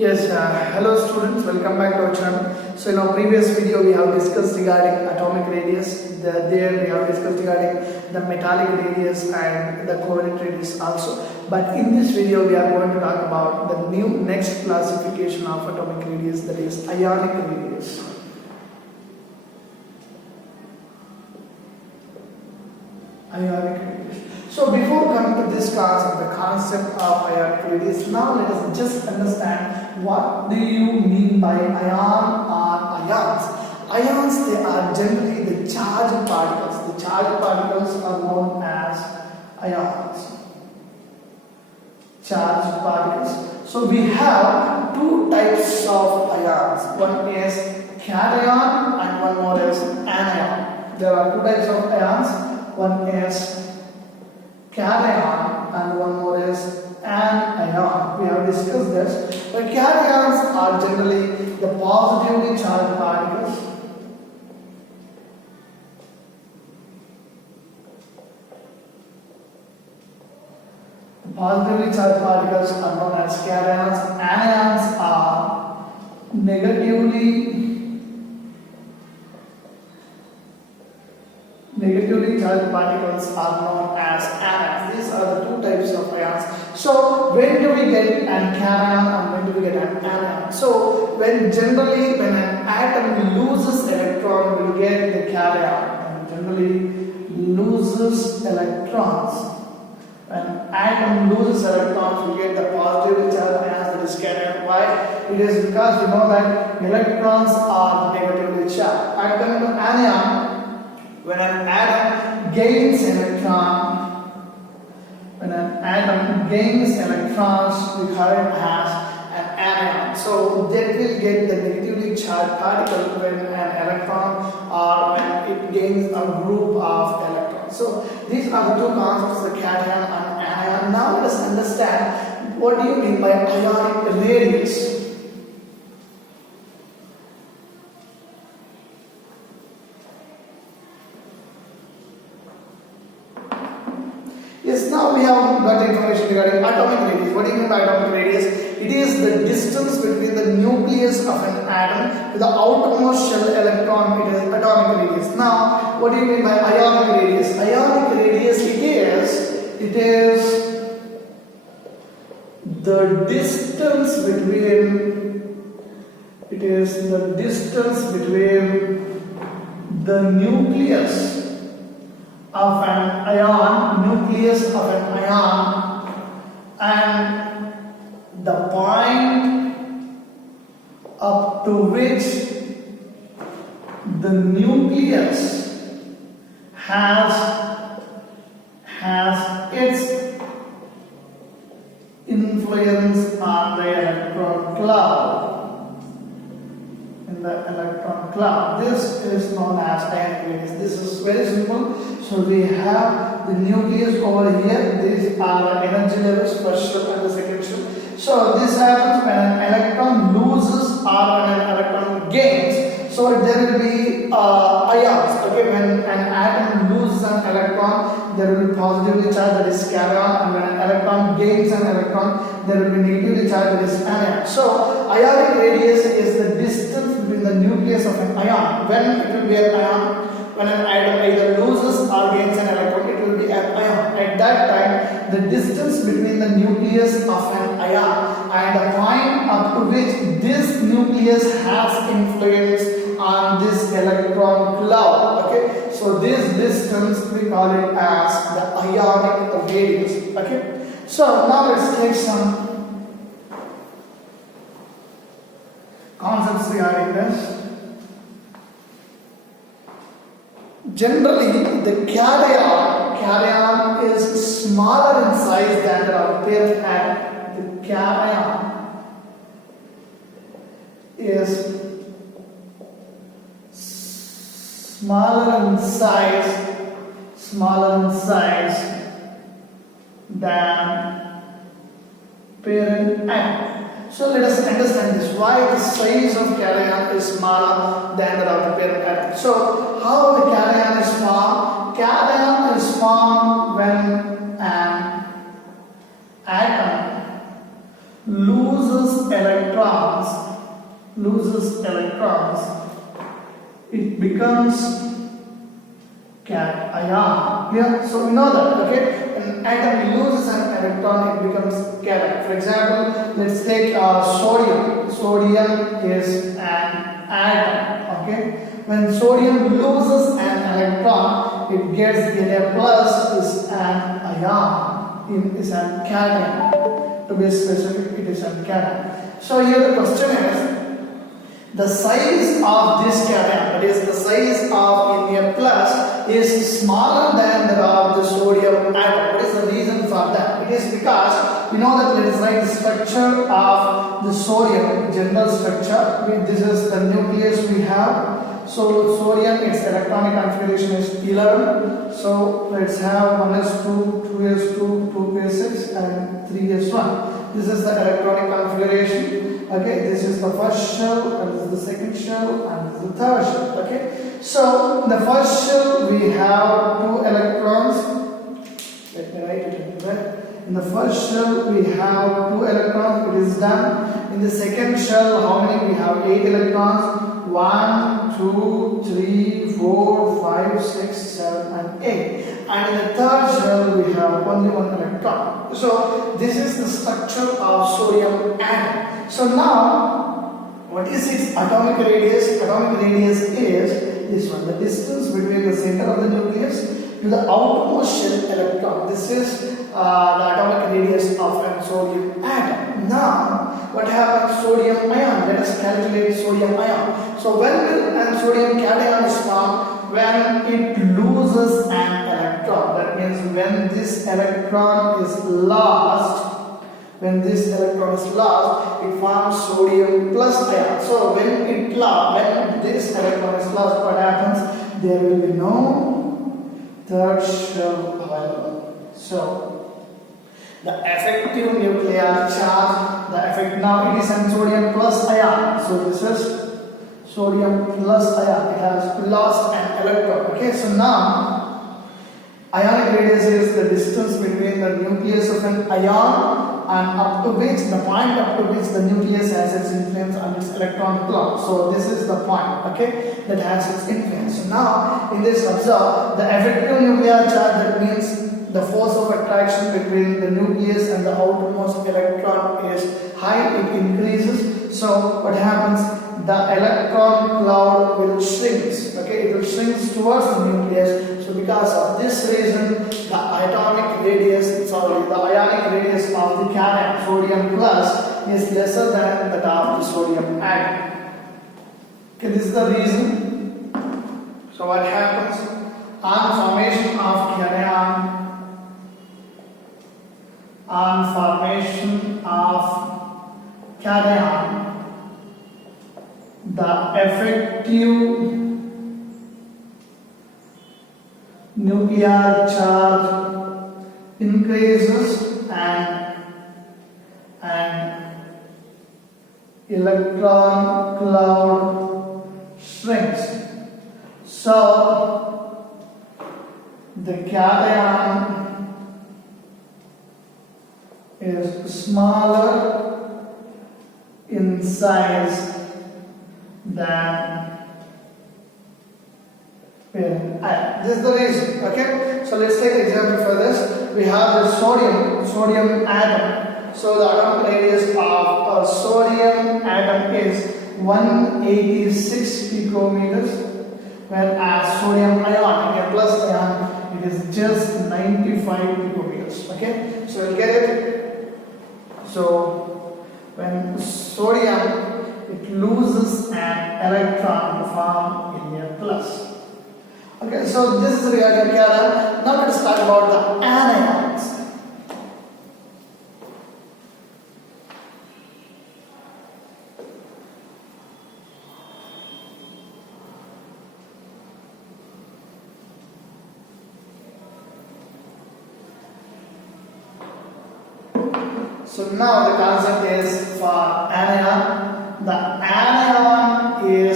Yes, hello students, welcome back to our channel. So in our previous video we have discussed regarding atomic radius. There we have discussed regarding the metallic radius and the covalent radius also. But in this video we are going to talk about the new next classification of atomic radius, that is ionic radius. Ionic radius. So before coming to this concept, the concept of ionic radius, now let us just understand what do you mean by ion or ions. Ions, they are generally the charged particles. The charged particles are known as ions. Charged particles. So we have two types of ions. One is cation and one more is anion. There are two types of ions. One is cation and one more is anion. We have discussed this. The cations are generally the positively charged particles. The positively charged particles are known as cations. Anions are negatively charged particles are known as anions. These are the two types of ions. So when do we get an cation and when do we get an anion? So generally when an atom loses electron, we get the cation. And generally loses electrons. When atom loses electrons, we get the positively charged ions, that is cation. Why? It is because we know that electrons are negatively charged. And coming to anion, when an atom gains electrons, we call it as an anion. So that will get the negatively charged particle when an electron or when it gains a group of electrons. So these are the two concepts, the cation and anion. Now let us understand what do you mean by ionic radius. Yes, now we have got information regarding atomic radius. What do you mean by atomic radius? It is the distance between the nucleus of an atom to the outermost shell electron. It is atomic radius. Now, what do you mean by ionic radius? Ionic radius, it is the distance between the nucleus of an ion, and the point up to which the nucleus has its influence on the electron cloud. The electron cloud. This is known as ionic radius. This is very simple. So we have the nucleus over here. These are the energy levels, first shell and the second shell. So this happens when an electron loses or when an electron gains. So there will be ions. Okay, when an atom loses an electron, there will be positively charged, that is cation, and when an electron gains an electron, there will be negatively charged, that is anion. So ionic radius is the distance between the nucleus of an ion. When it will be an ion, when an atom either loses or gains an electron, it will be an ion. At that time, the distance between the nucleus of an ion and the point up to which this nucleus has influence on this electron cloud. Okay, so this distance we call it as the ionic radius. Okay, so now let's take some concepts regarding this. Generally, the cation is smaller in size than the parent atom. The cation is smaller in size than parent atom. So let us understand this. Why the size of cation is smaller than that of the parent atom. So how the cation is formed? Cation is formed when an atom loses electron loses electrons, it becomes cation. Yeah, so we know that. Okay, an atom loses an electron, it becomes cation. For example, let's take sodium. Sodium is an atom. Okay, when sodium loses an electron, it gets Na plus is an ion. It is an cation. To be specific, it is an cation. So here the question is, the size of this cation, that is the size of Na plus, is smaller than that of the sodium atom. What is the reason for that? It is because we know that let us write the structure of the sodium, general structure. This is the nucleus we have. So sodium, its electronic configuration is 11. So let's have 1s2, 2s2, 2p6 and 3s1. This is the electronic configuration. Okay, this is the first shell, and this is the second shell, and this is the third shell. Okay, so in the first shell we have 2 electrons. Let me write it in red. In the first shell we have 2 electrons. It is done. In the second shell, how many? We have 8 electrons. 1, 2, 3, 4, 5, 6, 7, and 8. And in the third shell we have only 1 electron. So this is the structure of sodium atom. So now, what is its atomic radius? Atomic radius is this one, the distance between the center of the nucleus to the outermost shell electron. This is the atomic radius of a sodium atom. Now, what happens? Sodium ion. Let us calculate sodium ion. So when will a sodium cation is formed? When it loses an electron. That means when this electron is lost. When this electron is lost, it forms sodium plus ion. So when this electron is lost, what happens? There will be no third shell available. So the effective nuclear charge, now it is an sodium plus ion. So this is sodium plus ion. It has lost an electron. Okay, so now ionic radius is the distance between the nucleus of an ion and up to which, the point up to which the nucleus has its influence on its electron clock. So this is the point, okay, that has its influence. So now in this, observe the effective nuclear charge, that means the force of attraction between the nucleus and the outermost electron is high, it increases. So what happens? The electron cloud will shrink, okay, it will shrink towards the nucleus. So because of this reason, the ionic radius of the cation, sodium plus, is lesser than that of the sodium atom. Okay, this is the reason. So what happens? On formation of cation, the effective nuclear charge increases and electron cloud shrinks. So the cation is smaller in size than parent ion. This is the reason. Okay, so let's take an example for this. We have the sodium atom. So the atomic radius of a sodium atom is 186 picometers, whereas sodium ion, a plus ion, it is just 95 picometers. Okay, so we'll get it. So when sodium, it loses an electron to form Na plus. Okay, so this is regarding cation. Now let us talk about the anions. So now the concept is for anion. The anion is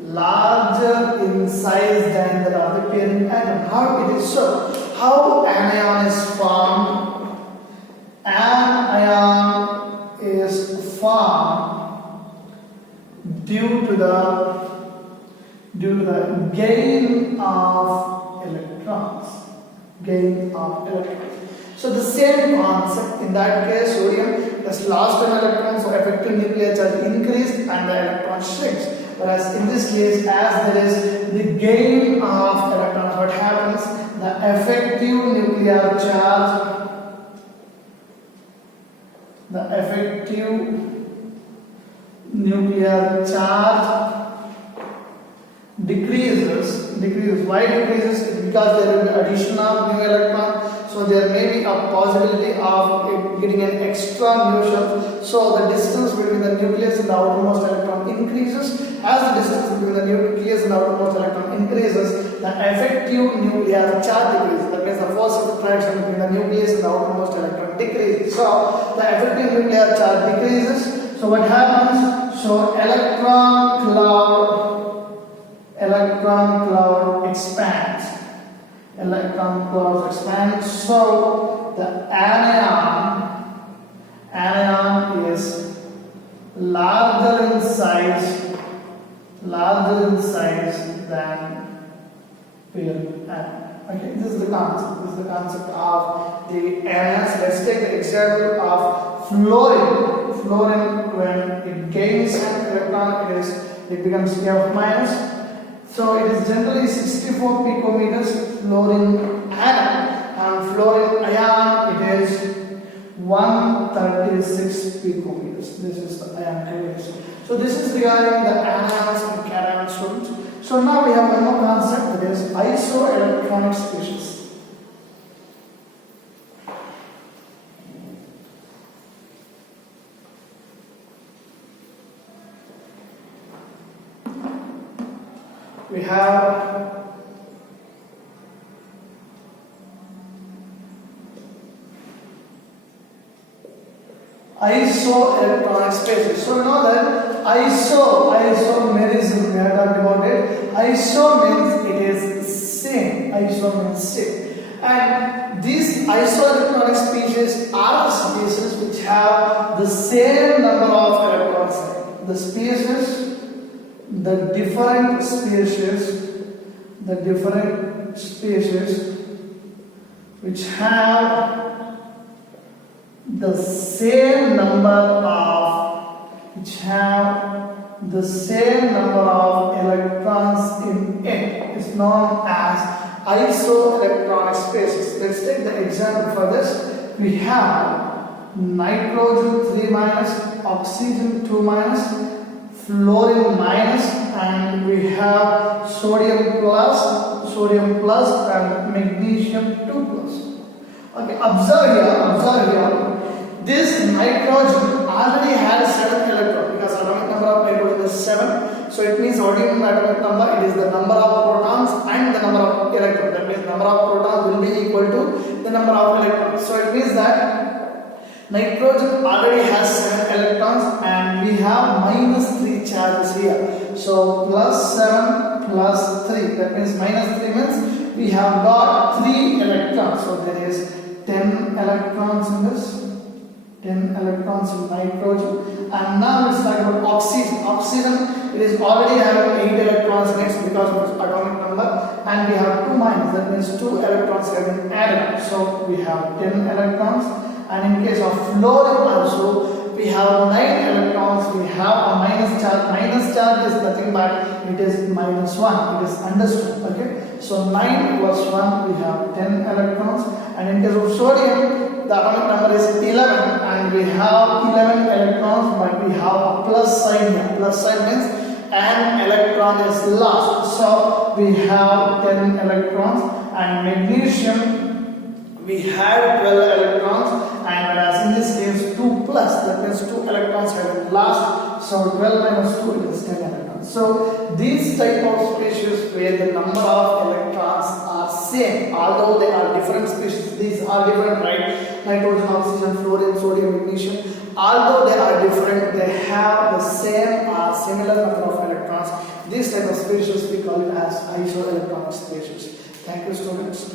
larger in size than the other parent atom. How it is so? How anion is formed? An ion is formed due to the gain of electrons. So the same concept in that case, sodium has lost an electron, so effective nuclear charge increased and the electron shrinks. Whereas in this case, as there is the gain of electrons, what happens? The effective nuclear charge decreases. Why decreases? Because there will be addition of new electron, so there may be a possibility of getting an extra new shell. So the distance between the nucleus and the outermost electron increases. As the distance between the nucleus and the outermost electron increases, the effective nuclear charge decreases. That means the force of attraction between the nucleus and the outermost electron decreases. So the effective nuclear charge decreases. So what happens? So electron cloud expands. So the anion is larger in size than pure anion. Okay, this is the concept of the anions. Let's take the example of fluorine. When it gains an electron, it becomes F minus. So it is generally 64 picometers fluorine atom, and fluorine ion it is 136 picometers. This is the ion clearance. So this is regarding the anions and cations students. So now we have one more concept, that is isoelectronic species. We have isoelectronic species. So we know that isomerism, we have talked about it. Iso means it is same. Iso means same. And these isoelectronic species are the species which have the same number of electrons. The different species which have the same number of electrons in it is known as isoelectronic species. Let's take the example for this. We have nitrogen 3 minus, oxygen 2 minus, fluorine minus, and we have sodium plus and magnesium 2 plus. Okay, observe here. This nitrogen already has 7 electrons because atomic number of nitrogen is 7. So it means what do you mean atomic number? It is the number of protons and the number of electrons. That means number of protons will be equal to the number of electrons. So it means that nitrogen already has 7 electrons and we have minus 3 charges here. So plus 7 plus 3. That means minus 3 means we have got 3 electrons. So there is 10 electrons in this. 10 electrons in nitrogen. And now let's talk about oxygen. Oxygen, it is already having 8 electrons in it because of its atomic number, and we have 2 minus. That means 2 electrons have been added. So we have 10 electrons. And in case of fluorine also, we have 9 electrons. We have a minus charge. Minus charge is nothing but it is minus 1. It is understood. Okay. So 9 plus 1, we have 10 electrons. And in case of sodium, the atomic number is 11, and we have 11 electrons, but we have a plus sign here. Plus sign means an electron is lost. So we have 10 electrons, and magnesium, we have 12 electrons, and whereas in this case 2 plus, that means 2 electrons have been lost. So 12 minus 2 is 10 electrons. So these type of species where the number of electrons are same, although they are different species, these are different, right? Nitrogen, oxygen, fluorine, sodium, magnesium, although they are different, they have the same or similar number of electrons. This type of species we call it as isoelectronic species. Thank you, students.